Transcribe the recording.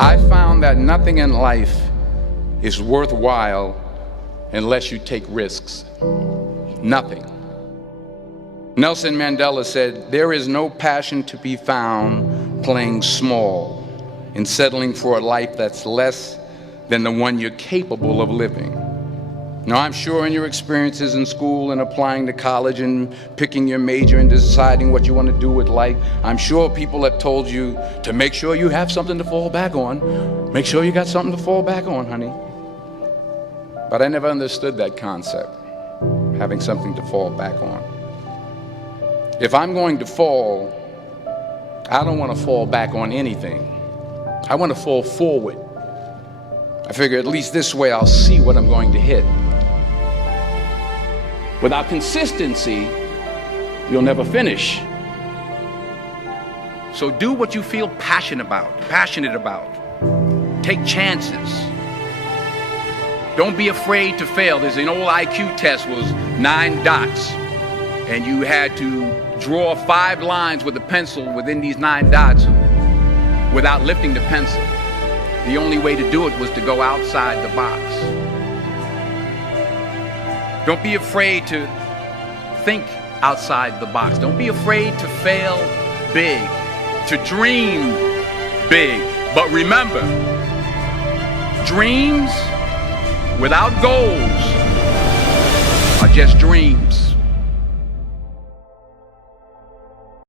I found that nothing in life is worthwhile unless you take risks. Nothing. Nelson Mandela said, "There is no passion to be found playing small and settling for a life that's less than the one you're capable of living." Now, I'm sure in your experiences in school and applying to college and picking your major and deciding what you want to do with life, I'm sure people have told you to make sure you have something to fall back on. Make sure you got something to fall back on, honey. But I never understood that concept, having something to fall back on. If I'm going to fall, I don't want to fall back on anything. I want to fall forward. I figure at least this way I'll see what I'm going to hit. Without consistency, you'll never finish. So do what you feel passionate about. Take chances. Don't be afraid to fail. There's an old IQ test, was 9 dots, and you had to draw 5 lines with a pencil within these 9 dots without lifting the pencil. The only way to do it was to go outside the box. Don't be afraid to think outside the box. Don't be afraid to fail big, to dream big. But remember, dreams without goals are just dreams.